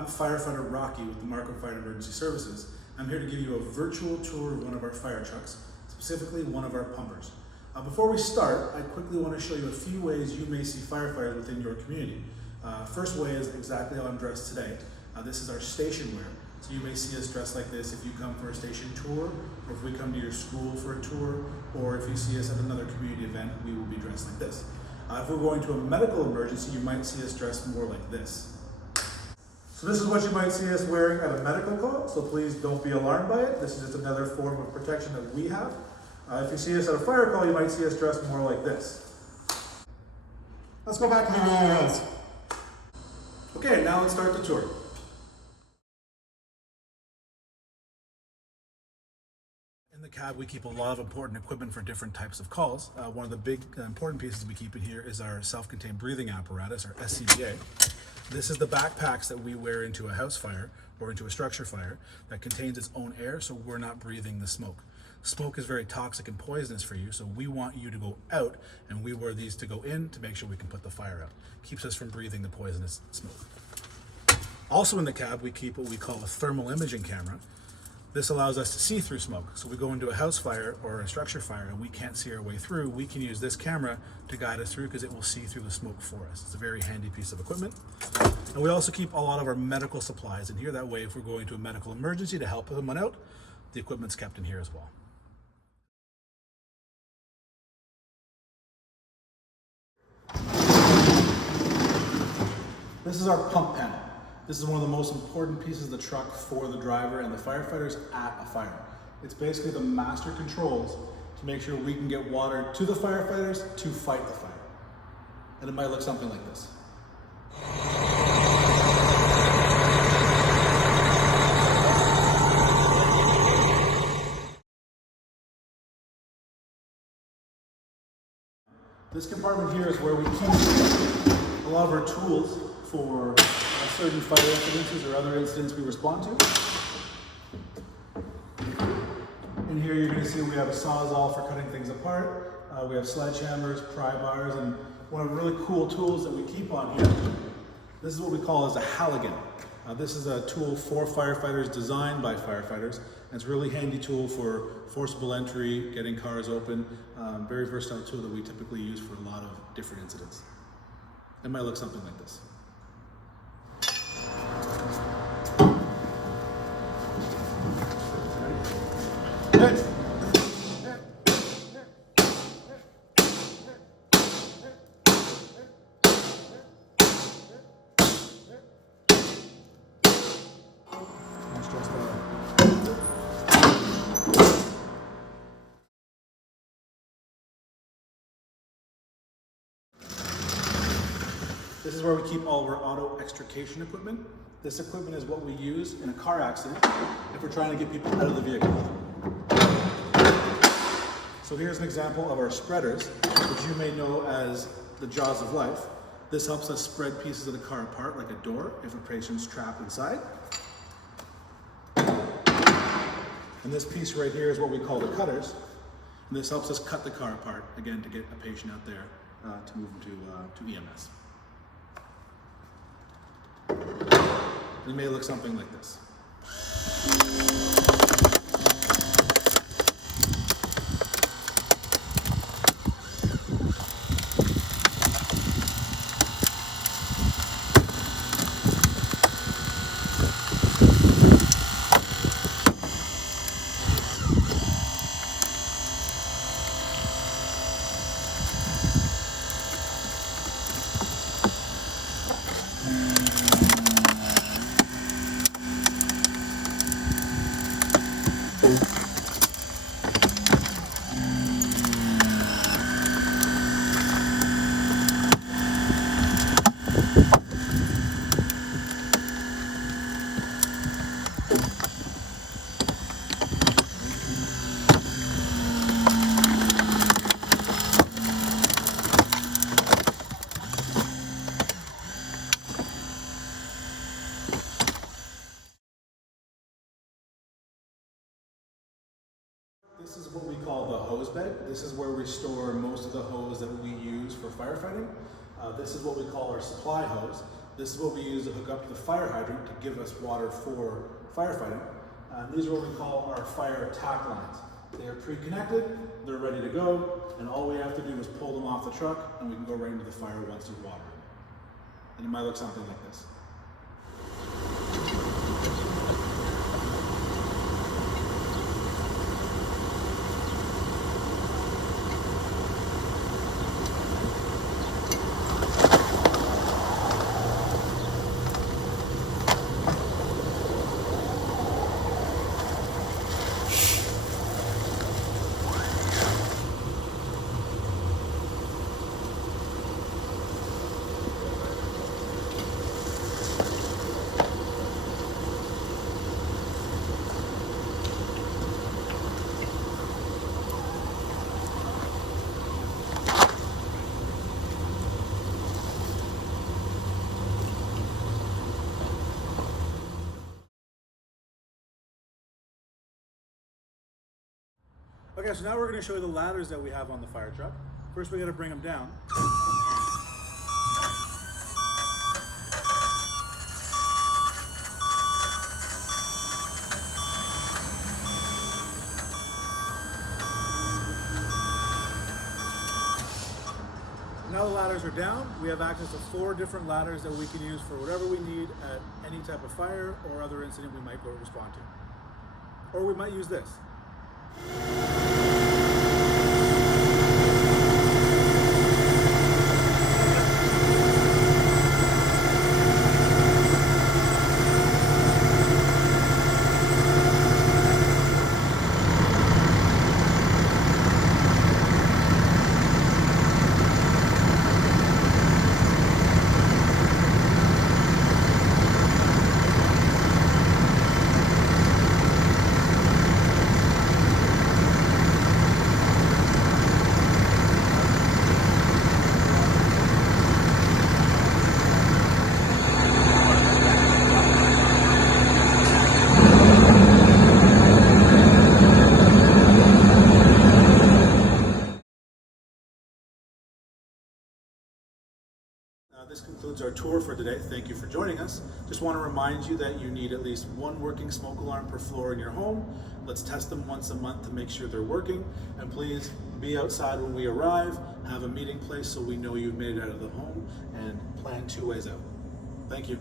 I'm firefighter Rocky with the Markham Fire and Emergency Services. I'm here to give you a virtual tour of one of our fire trucks, specifically one of our pumpers. Before we start, I quickly want to show you a few ways you may see firefighters within your community. First way is exactly how I'm dressed today. This is our station wear. So you may see us dressed like this if you come for a station tour, or if we come to your school for a tour, or if you see us at another community event, we will be dressed like this. If we're going to a medical emergency, you might see us dressed more like this. So this is what you might see us wearing at a medical call, so please don't be alarmed by it. This is just another form of protection that we have. If you see us at a fire call, you might see us dressed more like this. Let's go back to the rules. Okay, now let's start the tour. In the cab, we keep a lot of important equipment for different types of calls. One of the big important pieces we keep in here is our self-contained breathing apparatus, or SCBA. This is the backpacks that we wear into a house fire or into a structure fire that contains its own air, so we're not breathing the smoke. Smoke is very toxic and poisonous for you, so we want you to go out, and we wear these to go in to make sure we can put the fire out. Keeps us from breathing the poisonous smoke. Also in the cab, we keep what we call a thermal imaging camera. This allows us to see through smoke. So we go into a house fire or a structure fire and we can't see our way through. We can use this camera to guide us through because it will see through the smoke for us. It's a very handy piece of equipment. And we also keep a lot of our medical supplies in here. That way, if we're going to a medical emergency to help someone out, the equipment's kept in here as well. This is our pump panel. This is one of the most important pieces of the truck for the driver and the firefighters at a fire. It's basically the master controls to make sure we can get water to the firefighters to fight the fire. And it might look something like this. This compartment here is where we keep a lot of our tools for certain fire incidences or other incidents we respond to. In here you're going to see we have a sawzall for cutting things apart. We have sledgehammers, pry bars, and one of the really cool tools that we keep on here, this is what we call as a Halligan. This is a tool for firefighters, designed by firefighters. And it's a really handy tool for forcible entry, getting cars open. Very versatile tool that we typically use for a lot of different incidents. It might look something like this. This is where we keep all of our auto extrication equipment. This equipment is what we use in a car accident if we're trying to get people out of the vehicle. So here's an example of our spreaders, which you may know as the jaws of life. This helps us spread pieces of the car apart like a door if a patient's trapped inside. And this piece right here is what we call the cutters. And this helps us cut the car apart, again, to get a patient out there to move them to EMS. It may look something like this. This is what we call the hose bed. This is where we store most of the hose that we use for firefighting. This is what we call our supply hose. This is what we use to hook up to the fire hydrant to give us water for firefighting. These are what we call our fire tap lines. They are pre-connected, they're ready to go, and all we have to do is pull them off the truck and we can go right into the fire once there's water. And it might look something like this. Okay, so now we're going to show you the ladders that we have on the fire truck. First, we got to bring them down. Now the ladders are down. We have access to 4 different ladders that we can use for whatever we need at any type of fire or other incident we might go respond to. Or we might use this. This concludes our tour for today. Thank you for joining us. Just want to remind you that you need at least 1 working smoke alarm per floor in your home. Let's test them once a month to make sure they're working. And please be outside when we arrive, have a meeting place so we know you've made it out of the home, and plan 2 ways out. Thank you.